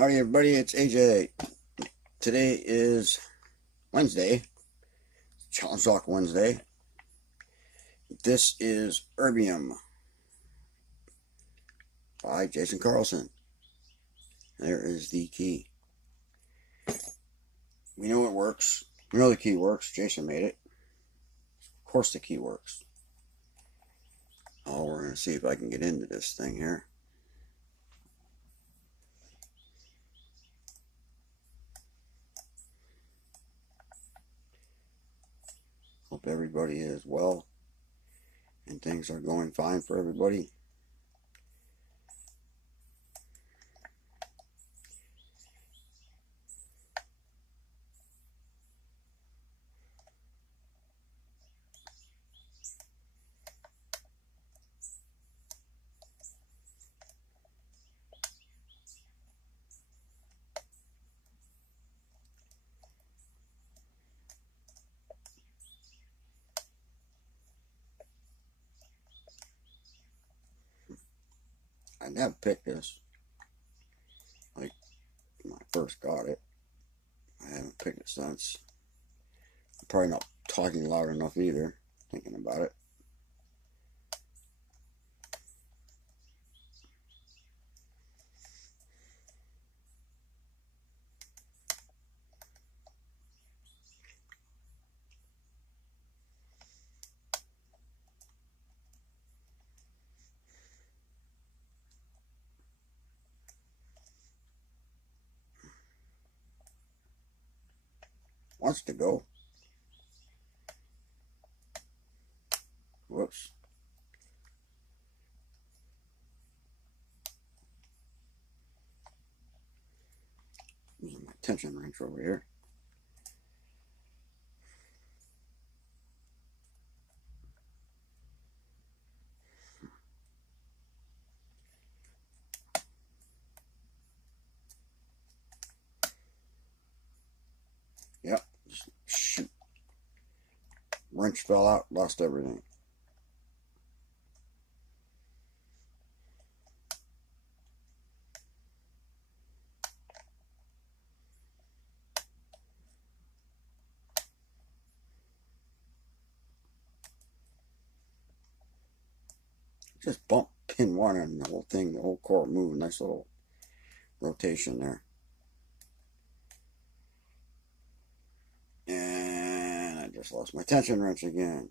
Howdy everybody, it's AJ. Today is Wednesday, Challenge Talk Wednesday. This is ERBIUM by Jason Carlson. There is the key. We know it works. We know the key works. Jason made it. Of course the key works. Oh, we're going to see if I can get into this thing here. Hope everybody is well and things are going fine for everybody. I never picked this, like when I first got it. I haven't picked it since. I'm probably not talking loud enough either, thinking about it. Wants to go. Whoops. Using my tension wrench over here. Yep. Shoot. Wrench fell out, lost everything. Just bump pin one and the whole thing, the whole core moved. Nice little rotation there. And I just lost my tension wrench again.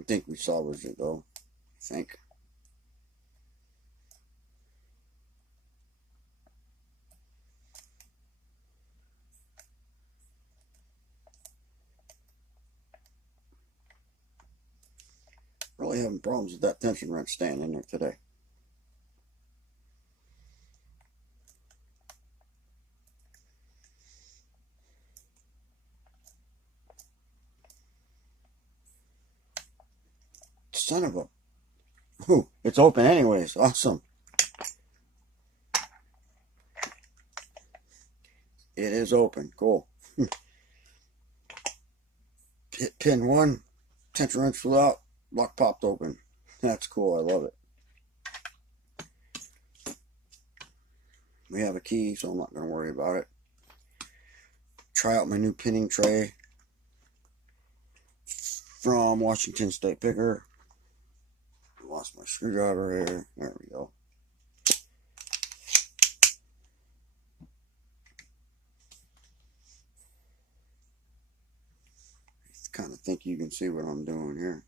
I think we salvaged it though. I think. Really having problems with that tension wrench staying in there today. Son of a... Ooh, it's open anyways. Awesome. It is open. Cool. Pin one, tension wrench flew out, lock popped open. That's cool. I love it. We have a key, so I'm not going to worry about it. Try out my new pinning tray from Washington State Picker. Lost my screwdriver here. There we go. I kind of think you can see what I'm doing here.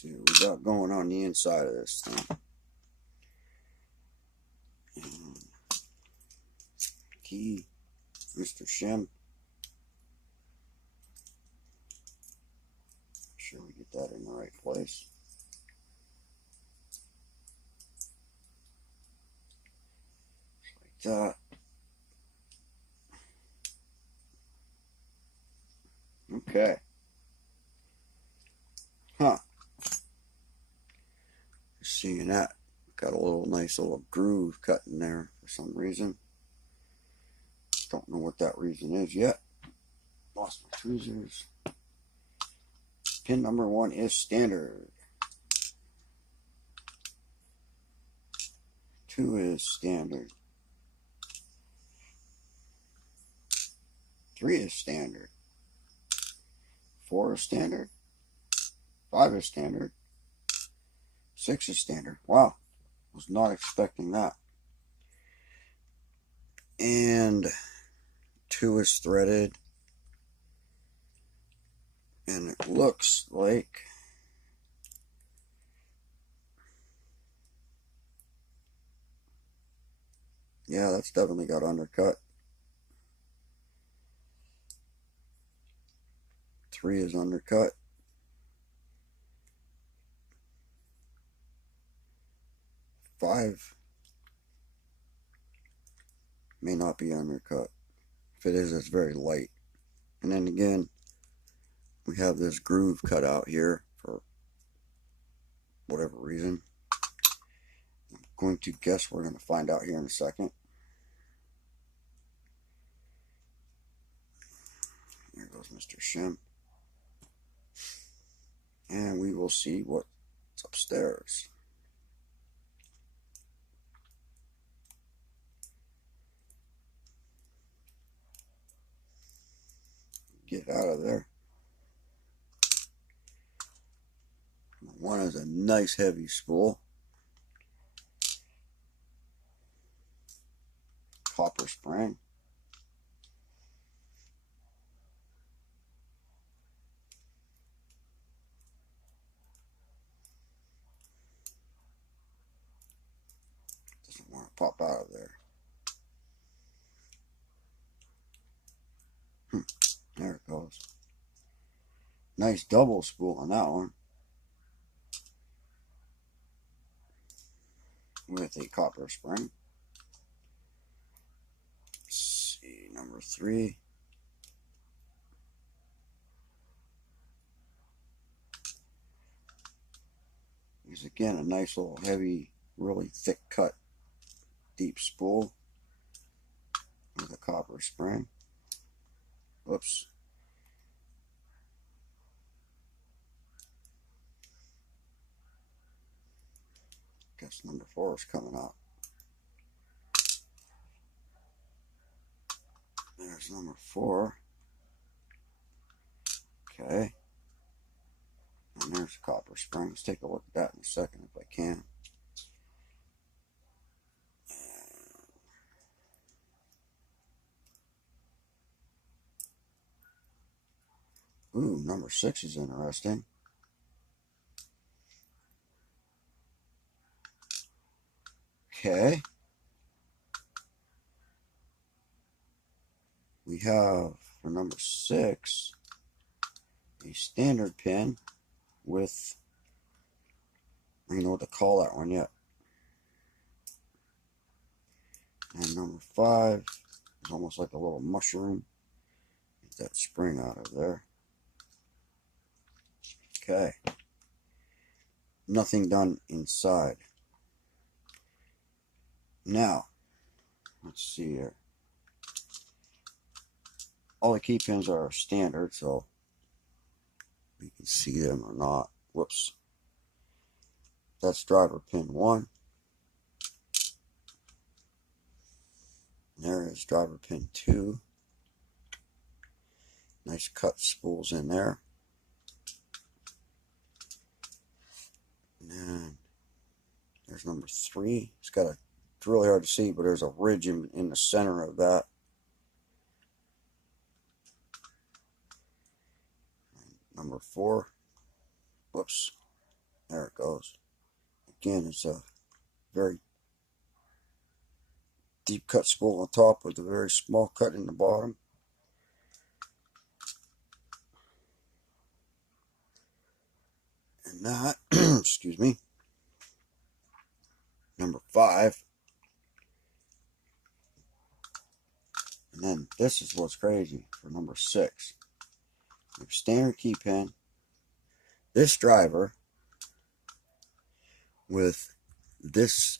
See what we got going on the inside of this thing. And key, Mr. Shim. Make sure we get that in the right place. Just like that. Okay. Huh. Seeing that Got a little nice little groove cut in there for some reason. Don't know what that reason is yet. Lost my tweezers. Pin number 1 is standard. 2 is standard. 3 is standard. 4 is standard. 5 is standard. 6 is standard. Wow. Was not expecting that. And 2 is threaded. And it looks like yeah, that's definitely got undercut. 3 is undercut. 5 may not be undercut. If it is, it's very light. And then again, we have this groove cut out here for whatever reason. I'm going to guess we're going to find out here in a second. There goes Mr. Shim. And we will see what's upstairs. Get out of there. One is a nice heavy spool. Copper spring. Doesn't want to pop out of there. There it goes. Nice double spool on that one. With a copper spring. Let's see, number 3. Is again a nice little heavy, really thick cut, deep spool with a copper spring. Whoops. Guess number 4 is coming out. There's number 4. Okay. And there's a copper spring. Let's take a look at that in a second if I can. Ooh, number 6 is interesting. Okay. We have, for number 6, a standard pin with, I don't know what to call that one yet. And number 5 is almost like a little mushroom. Get that spring out of there. Okay. Nothing done inside. Now, let's see here. All the key pins are standard, so you can see them or not. Whoops. That's driver pin 1. There is driver pin 2. Nice cut spools in there. And then there's number 3. It's really hard to see, but there's a ridge in the center of that. And number 4. Whoops. There it goes. Again, it's a very deep cut spool on top with a very small cut in the bottom. And that, excuse me, number 5. And then this is what's crazy for number 6. Your standard key pin, this driver with this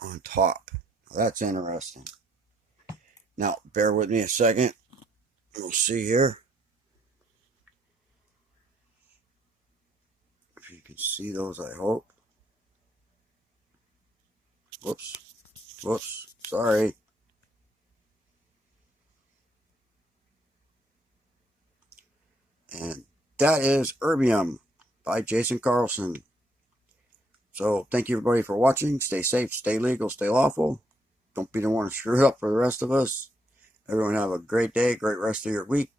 on top. That's interesting. Now, bear with me a second. We'll see here. If you can see those, I hope. Whoops. Whoops. Sorry. And that is ERBIUM by Jason Carlson. So thank you everybody for watching. Stay safe, stay legal, stay lawful. Don't be the one to screw it up for the rest of us. Everyone have a great day, great rest of your week.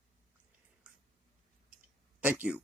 Thank you.